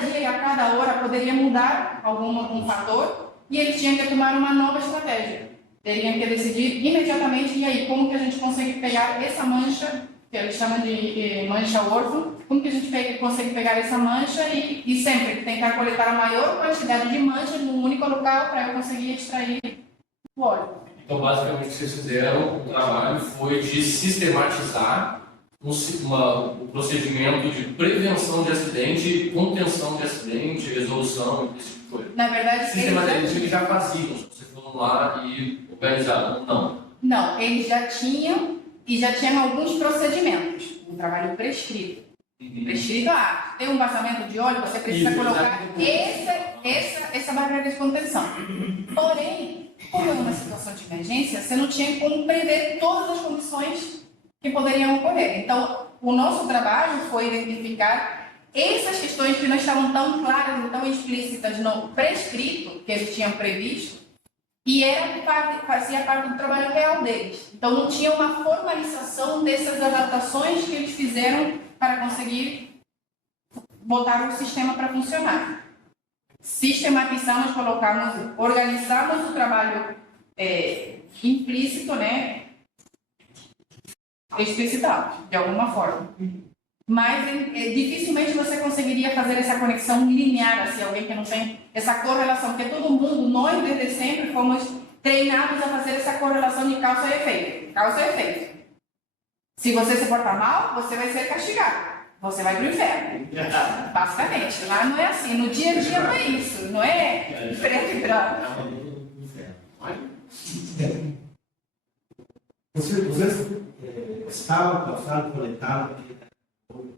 dia e a cada hora poderia mudar um fator e eles tinham que tomar uma nova estratégia. Teriam que decidir imediatamente, e aí, como que a gente consegue pegar essa mancha, que eles chamam de mancha órfã, como que a gente consegue pegar essa mancha e sempre tentar coletar a maior quantidade de manchas num único local para eu conseguir extrair o óleo. Então, basicamente, o que vocês fizeram, o trabalho foi de sistematizar um procedimento de prevenção de acidente, contenção de acidente, resolução, esse tipo de coisa. Na verdade, Eles já faziam, vocês foram lá e organizaram. Não. Não, eles já tinham e já tinham alguns procedimentos. Um trabalho prescrito. Prescrito, tem um vazamento de óleo, você precisa colocar essa barreira de contenção. Porém, como é uma situação de emergência, você não tinha como prever todas as condições que poderiam ocorrer. Então, o nosso trabalho foi identificar essas questões que não estavam tão claras e tão explícitas no prescrito que eles tinham previsto, e fazia parte do trabalho real deles. Então, não tinha uma formalização dessas adaptações que eles fizeram para conseguir botar o sistema para funcionar. Sistematizamos, organizamos o trabalho implícito, né? Explicitado, de alguma forma. Mas dificilmente você conseguiria fazer essa conexão linear, assim, alguém que não tem essa correlação, porque todo mundo, nós desde sempre fomos treinados a fazer essa correlação de causa e efeito. Causa e efeito. Se você se portar mal, você vai ser castigado. Você vai para o inferno. Basicamente. Lá não é assim. No dia a dia não é isso. Não é preto e branco. Vocês estavam calçados, coletados, o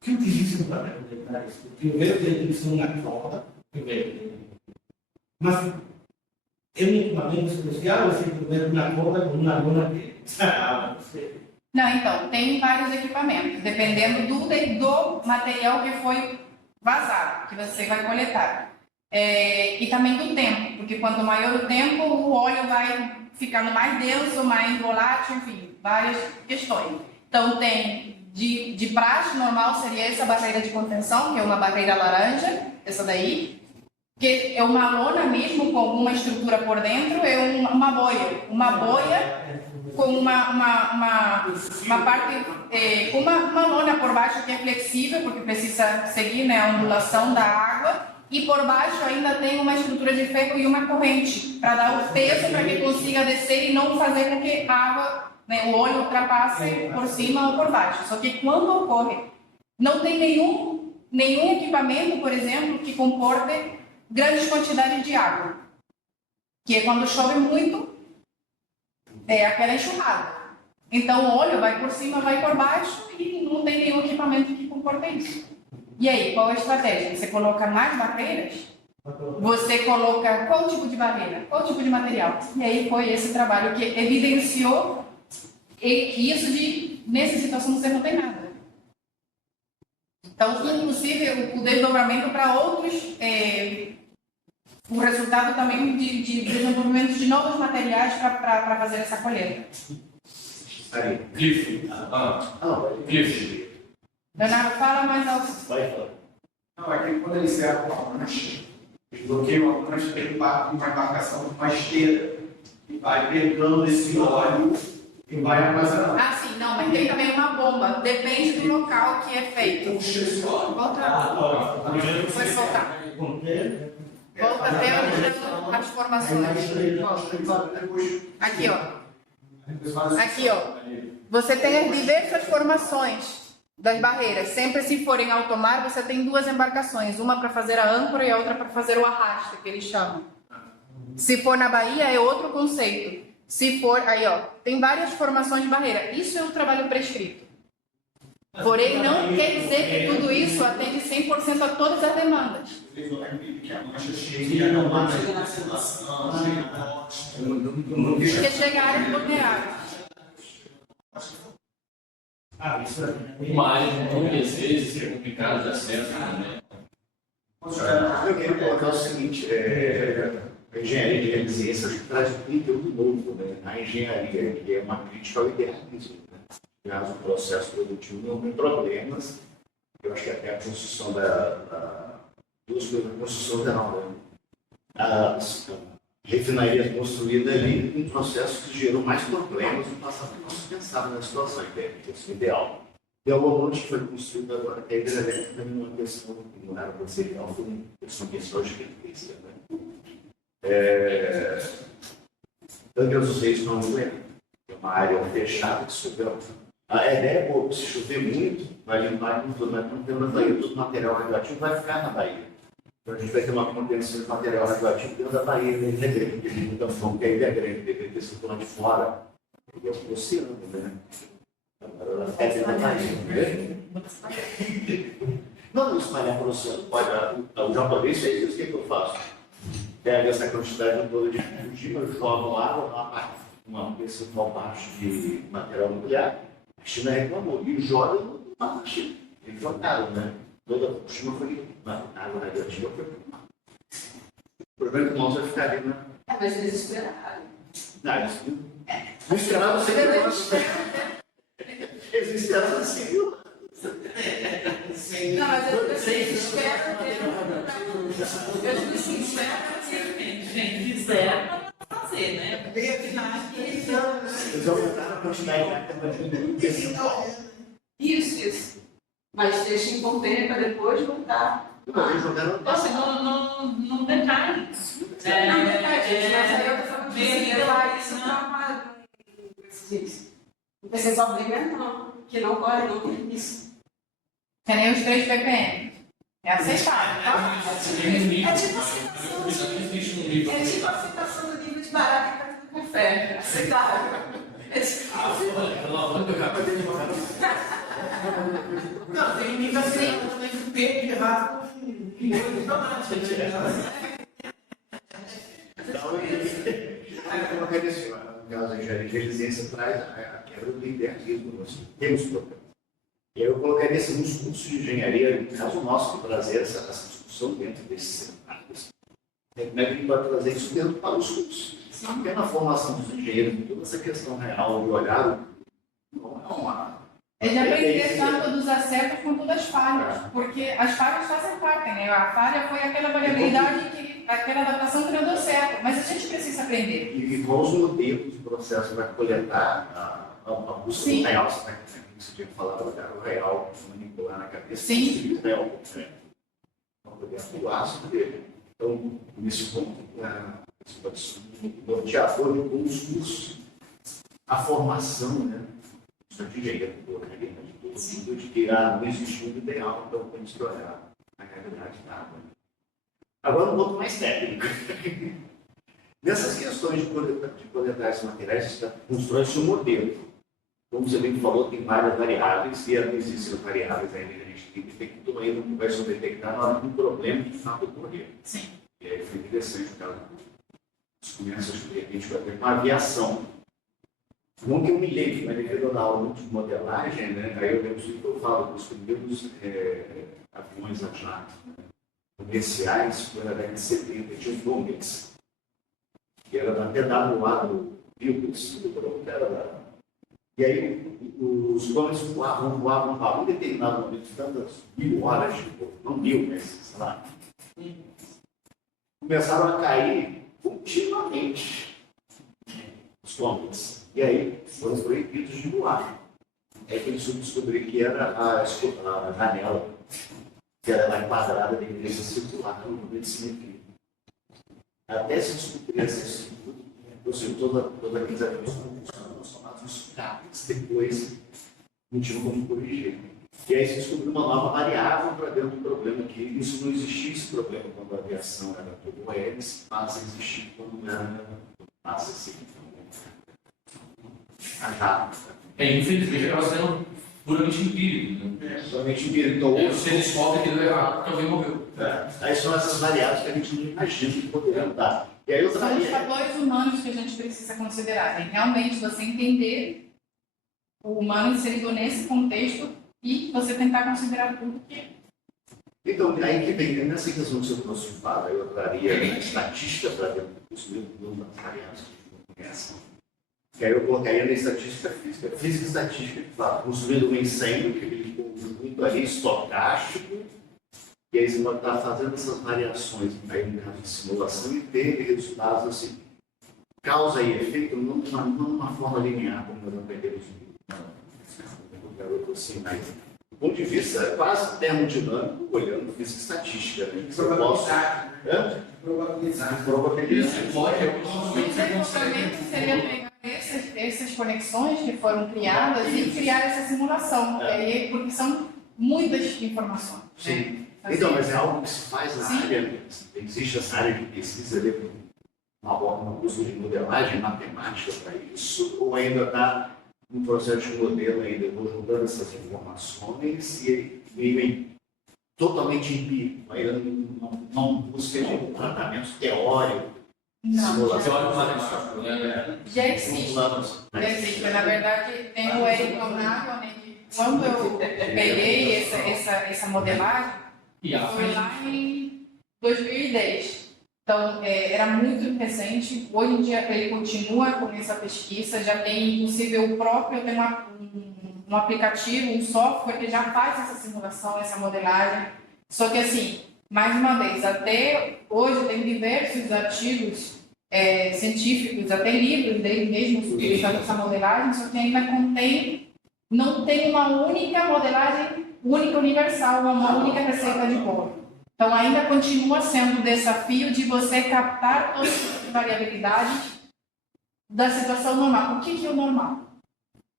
que utilizam para coletar isso? Porque eu vejo que eles são na corda, mas é um equipamento especial, você coloca na corda com uma lona que Não, então, tem vários equipamentos, dependendo do material que foi vazado, que você vai coletar. E também do tempo, porque quanto maior o tempo, o óleo vai ficando mais denso, mais volátil, enfim, várias questões. Então, tem de praxe normal, seria essa barreira de contenção, que é uma barreira laranja, essa daí, que é uma lona mesmo com alguma estrutura por dentro, é uma boia com uma parte, com uma lona por baixo que é flexível, porque precisa seguir, né, a ondulação da água, e por baixo ainda tem uma estrutura de ferro e uma corrente, para dar o peso para que consiga descer e não fazer com que a água, né, o óleo ultrapasse por cima ou por baixo. Só que quando ocorre, não tem nenhum equipamento, por exemplo, que comporte grandes quantidades de água, que é quando chove muito, é aquela enxurrada. Então o óleo vai por cima, vai por baixo e não tem nenhum equipamento que comporte isso. E aí, qual é a estratégia? Você coloca mais barreiras? Você coloca qual tipo de barreira? Qual tipo de material? E aí foi esse trabalho que evidenciou isso de, nessa situação, você não tem nada. Então, inclusive, o desdobramento para outros, o resultado também de desenvolvimento de novos materiais para fazer essa colheita. Cliff. Cliff. Leonardo, fala mais alto. vai falar. Não, é que quando eles cercam a prancha, eles bloqueiam a prancha, tem uma embarcação com uma esteira e vai pegando esse óleo e vai armazenando. Ah, sim, não, mas tem também uma bomba. Depende do local que é feito. Puxa esse óleo. Volta. Foi soltar. Volta até onde as formações. Aqui, ó. Aqui, ó. Você tem as diversas formações das barreiras. Sempre se for em alto mar, você tem duas embarcações. Uma para fazer a âncora e a outra para fazer o arrasto, que eles chamam. Se for na Bahia, é outro conceito. Se for, aí ó, tem várias formações de barreira. Isso é um trabalho prescrito. Porém, não quer dizer que tudo isso atende 100% a todas as demandas. Porque chega a área vulnerável. Isso é. Mas, muitas vezes, é complicado de acesso também. Eu queria colocar o seguinte, a engenharia de resiliência acho que traz um conteúdo novo, né? A engenharia, que é uma crítica ao idealismo, né? Caso o processo produtivo não tem problemas, eu acho que até a construção as refinarias construídas ali, um processo que gerou mais problemas no passado do que nós pensávamos na situação ideal. E ao longo que foi construído agora, que a hidrelétrica também não é uma questão, não era para ser ideal, foi uma questão de referência, né? Angra dos Reis não é uma área fechada que subiu A ideia é, pô, se chover muito, vai limpar tudo, mas não tem na Bahia, todo material radioativo vai ficar na Bahia. Então a gente vai ter uma contenção de material radioativo dentro da Bahia, ele é grande, ele não falou que a ilha é grande, deveria ter sido lá de fora, ele é o oceano, né? Agora ela é dentro da Bahia. Não espalhar para o oceano, pode, o japonês fez isso, o que eu faço? Pega essa quantidade toda de Fukushima, jogo água, uma percentual baixo de material nuclear, a China reclamou, e joga no mar da China. Eles jogaram, né? Toda a Fukushima foi água radioativa foi para o mar. O problema é que o nosso vai ficar ali, né? Mas eles esperaram. Não, isso não esperaram sempre nós. Eles esperaram assim, viu? Não, mas eles esperam ter. Eles esperam ter. Gente, fizeram para fazer, né? Eles aumentaram a quantidade de Isso. Mas deixa em container para depois voltar. Eles jogaram. Nossa, não detalhe isso. Não, mas aí eu estou falando de levar isso para uma. Não precisa obrigar, não. Que não corre, não tem isso. Que nem os 3 ppm. É aceitável, tá? É tipo a citação do livro de Barack do café. Aceitável. Não, tem limitação, tem que ter de rato com molho de tomate. Eu colocaria assim, no caso da engenharia de resiliência traz a quebra do internismo, nós temos problemas. E aí eu colocaria assim, nos cursos de engenharia, no caso nosso, para trazer essa discussão dentro desses cenários. Como é que a gente pode trazer isso dentro para os cursos? Porque na formação dos engenheiros, toda essa questão real de olhar, não é uma... É de aprender tanto dos acertos quanto das falhas, porque as falhas fazem parte, né? A falha foi aquela variabilidade, aquela adaptação que não deu certo, mas a gente precisa aprender. E quais os modelos do processo vai coletar a busca do real, você tinha falado o real, manipular na cabeça, Sim. O real, para poder atuar sobre ele. Então, nesse ponto, você pode ser um norteador de como os cursos, a formação, né? De engenharia, de todo mundo, de que não existe um ideal, então temos que olhar a realidade da água. Agora, um ponto mais técnico. Nessas questões de coletar esses materiais, constrói-se um modelo. Como você bem falou, tem várias variáveis, e existem variáveis ainda que a gente tem que detectar, aí não vai só detectar na hora que um problema de fato ocorrer. Sim. E aí foi interessante, cara. As crianças, de repente, vai ter uma aviação. Não que eu me lembre, mas devido a dar aula muito de modelagem, né? Aí eu lembro que eu falo dos primeiros aviões a jato, né? Comerciais, foi na década de 70, tinha os Bombers, que era da PWA do Bilbis, do era da... E aí os Bombers voavam, em determinado momento, tantas 1000 horas, não 1000, mas sei lá, começaram a cair continuamente os Bombers. E aí foram proibidos de voar. É que eles descobriram que era a janela, que era lá enquadrada da igreja circular, no momento de simetria. Até se descobrir essa estrutura, ou seja, toda aqueles aviões foram transformados em sucatas. Depois, não tinha como corrigir. E aí se descobriu uma nova variável para dentro do problema, que isso não existia esse problema quando a aviação era todo hélice, passa a existir quando era passa a ser. Infelizmente acaba sendo puramente empírico. Né? Somente empírico. Então, você descobre que deu errado porque alguém morreu. Aí são essas variáveis que a gente não imagina que poderiam dar. E aí eu São os fatores humanos que a gente precisa considerar. Né? Realmente você entender o humano inserido nesse contexto e você tentar considerar tudo que... Então, aí que vem, nessa questão que você trouxe de fala, eu traria a estatística para dentro dos meus variáveis que a gente não conhece. Que aí eu colocaria na estatística física. Física e estatística, que fala, construindo um incêndio, que é aquele conjunto ali estocástico, e aí você pode estar fazendo essas variações, aí no caso de simulação, e ter resultados assim. Causa e efeito, não de uma forma linear, como nós aprendemos no garoto assim, mas do ponto de vista quase termodinâmico, olhando física e estatística. Né? Probabilidade. Probabilidade. Isso pode O desenvolvimento seria pegar essas conexões que foram criadas e criar essa simulação, porque são muitas informações. Sim. Né? Então, mas é algo que se faz na Sim. área, existe essa área de pesquisa ali, uma curso de modelagem matemática para isso, ou ainda está no processo de modelo, ainda vou juntando essas informações e meio totalmente empírico, ainda não busca um tratamento teórico, Não, simulação. Teórico matemático, né? já existe. Já existe. Na verdade, tem o Eric Leonardo, né, que quando eu peguei essa modelagem, foi lá em 2010. Então, era muito recente. Hoje em dia, ele continua com essa pesquisa. Já tem, inclusive, o próprio, tem um aplicativo, um software que já faz essa simulação, essa modelagem. Só que, assim, mais uma vez, até hoje tem diversos artigos científicos, até livros dele mesmo, utilizando essa modelagem, só que ainda não tem uma única modelagem única universal, uma única receita de bolo. Então, ainda continua sendo o desafio de você captar todas as variabilidades da situação normal. O que é o normal?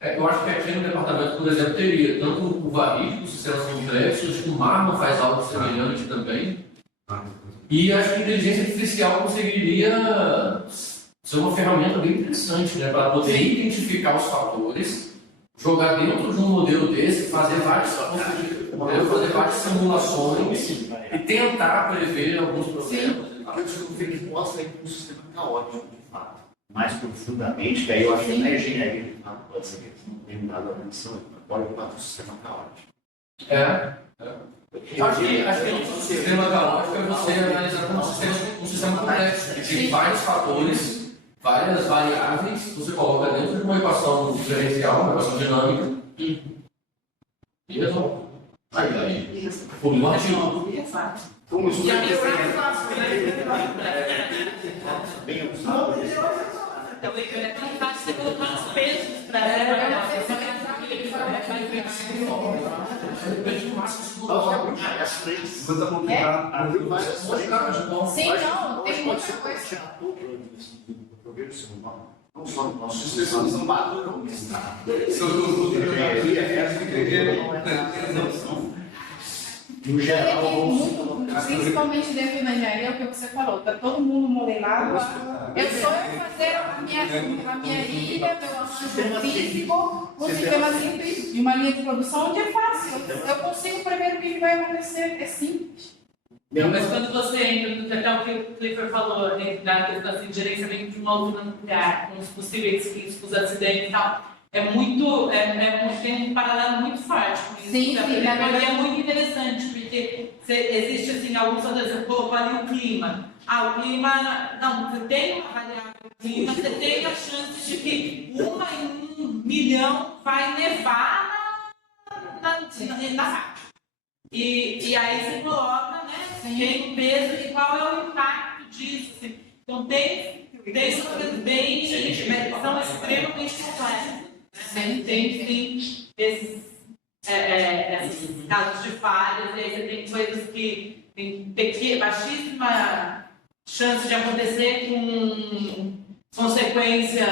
Eu acho que aqui no departamento, por exemplo, teria tanto o varídico, sistemas complexos, o Marno faz algo semelhante também. E acho que a inteligência artificial conseguiria ser uma ferramenta bem interessante, né, para poder identificar os fatores, jogar dentro de um modelo desse, fazer várias simulações e tentar prever alguns problemas. Eu vejo que mostra um sistema caótico, de fato, mais profundamente, que aí eu acho que na engenharia de fato pode ser que não tenha dado atenção, pode ir para um sistema caótico. Acho que o sistema caótico é você analisar como um sistema complexo, que tem vários fatores, várias variáveis, você coloca dentro de uma equação diferencial, uma equação dinâmica, e resolve. Aí, por um artigo. Como isso E a vai minha ser fácil, bem usado? Então, é tão fácil você colocar os pesos para As frentes. Muito complicado. Abriu várias frentes. Sim, não, tem Pode muita ser coisa. já eu vejo assim, não só no nosso sistema, são padrões. No geral, Principalmente dentro da engenharia, o que você falou, está todo mundo modelado. Eu só ia fazer a minha ilha, meu arranjo físico, um sistema simples, de uma linha de produção, onde é fácil. Eu consigo prever o que vai acontecer, é simples. Mas quando você entra, até o que o Clifford falou, da questão assim, de gerenciamento de um novo lugar, com os possíveis riscos, acidentes e tal, tem um paralelo muito forte com isso. Sim, sabe? sim, na verdade. E é muito interessante, porque existe assim, alguns outros, você colocou ali o clima. O clima, não, você tem uma variável clima, você tem a chance de que 1 em 1 milhão vai nevar na rádio. E aí você coloca, né, tem o peso e qual é o impacto disso. Assim. Então tem coisas bem, são extremamente complexas. Né? Tem sim esses casos de falhas, e aí você tem coisas que tem baixíssima chance de acontecer com consequências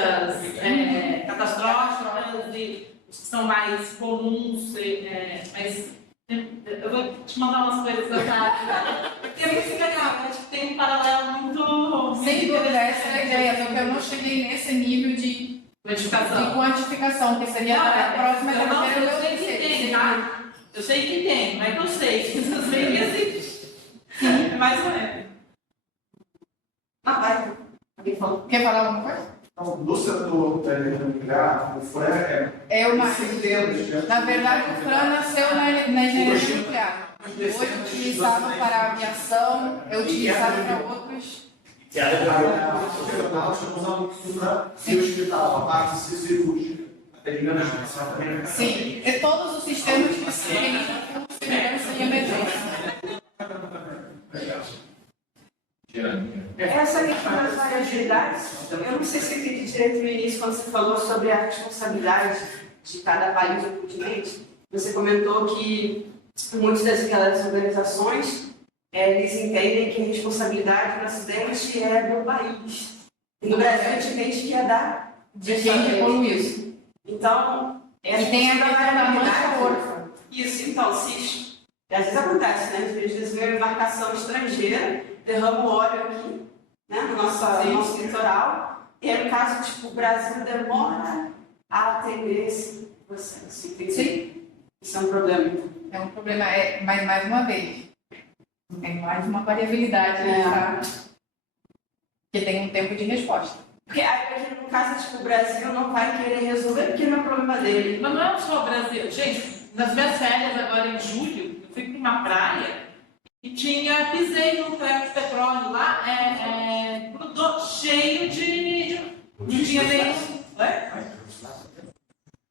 catastróficas e os que são mais comuns, mas eu vou te mandar umas coisas da área. Porque é muito legal, acho que tem um paralelo muito. Sem dúvida, essa é a ideia, só que eu não cheguei nesse nível de quantificação, que seria a próxima etapa. Eu sei que tem, tá? Eu sei que tem, não é que eu sei. Eu sei que existe. É mais ou menos. Vai. Alguém falou? Quer falar alguma coisa? No setor nuclear, o FRAN centenas. Na verdade, o FRAN nasceu na engenharia nuclear. Hoje é utilizado para a aviação, é utilizado para outros. Nós estamos usando o FRAN e o hospital, a parte cirúrgica. Sim, é todos os sistemas que se utilizam com segurança e emergência. Essa questão das variabilidades, eu não sei se eu entendi direito no início, quando você falou sobre a responsabilidade de cada país ou continente. Você comentou que muitas daquelas organizações, eles entendem que a responsabilidade do acidente é do país. E no Brasil, a gente entende que é da de quem que poluiu isso. Então, E tem a questão da mancha órfã. Isso, então, se às vezes acontece, né? Às vezes vem uma embarcação estrangeira, derrama o óleo aqui, né? No nosso litoral. E aí, no caso, tipo, o Brasil demora a atender esse processo. Entendeu? Sim. Isso é um problema. Então. É um problema, mas mais uma vez, tem mais uma variabilidade, né? Tá? Que tem um tempo de resposta. Porque aí, no caso, tipo, o Brasil não vai querer resolver porque não é problema dele. Mas não é só o Brasil. Gente, nas minhas férias agora em julho, eu fui para uma praia e pisei num ferro de petróleo lá, grudou cheio de não tinha nenhum. Oi?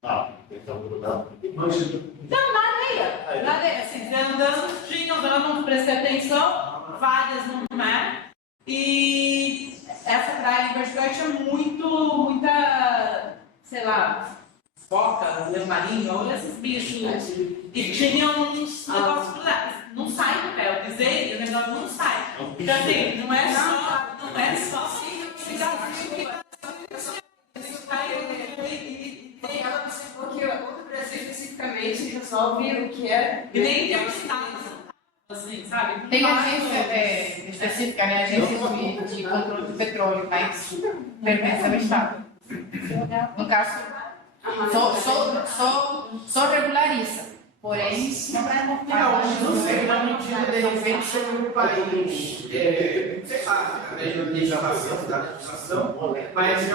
Ah, então grudado. Não, na areia. Na areia, assim, andando, eu não prestei atenção, várias no mar. E essa praia em Portugal tinha muita, sei lá, foca, leão marinho, olha esses bichos. E tinha uns negócios por lá. Não sai do pé, eu pisei e o negócio não sai. Então assim, não é só assim, Ela observou que o Brasil especificamente resolve o que é. e nem tem um estado, assim, sabe? Tem agência específica, né? Agência de controle do petróleo, mas pertence ao Estado. No caso, só regulariza. Porém, Não sei, na medida de repente sobre um país, sei lá, através da legislação, da legislação, mas de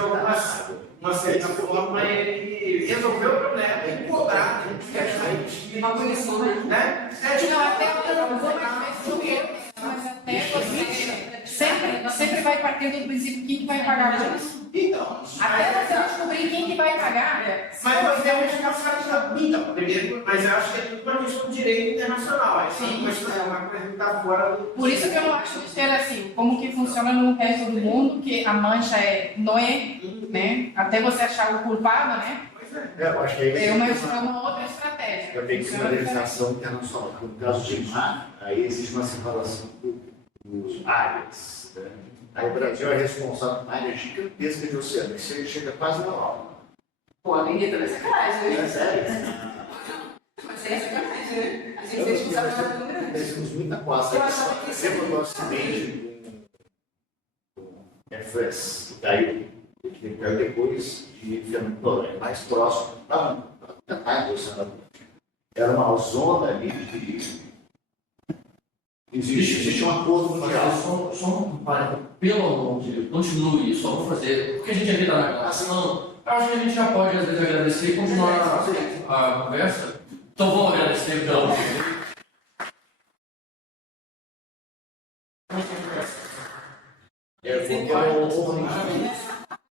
uma certa forma ele resolveu o problema e cobrar de Uma punição, né? não, até mas até você sempre vai partir do princípio quem que vai pagar por isso. Então, Até você descobrir quem que vai pagar. mas nós temos que passar então, primeiro, mas eu acho que é tudo uma questão de direito internacional. Isso é uma coisa que está fora do. Por isso que eu não acho besteira assim, como que funciona no resto do mundo, que a mancha não é, né? Até você achar o culpado, né? Eu acho que aí É uma outra estratégia. eu tenho que ser uma legislação internacional. No caso de mar, aí existe uma separação dos áreas. Né? Aí o Brasil é responsável por uma área gigantesca de oceano, que chega quase na hora. Pô, a ninguém também é sacanagem, né? É sério? Mas é sacanagem, né? A gente deixa um sacanagem tão grande. Nós temos muita costa. Eu achava que isso Lembra do acidente do Air France, que caiu? Que caiu depois de Fernando Noronha, mais próximo, para metade do oceano. Era uma zona ali de. Existe um acordo mundial. Pelo amor de Deus, continue, só vou fazer. Porque a gente aqui tá na gravação, eu acho que a gente já pode, às vezes, agradecer e continuar a conversa. Então vamos agradecer pelo amor de Deus. É porque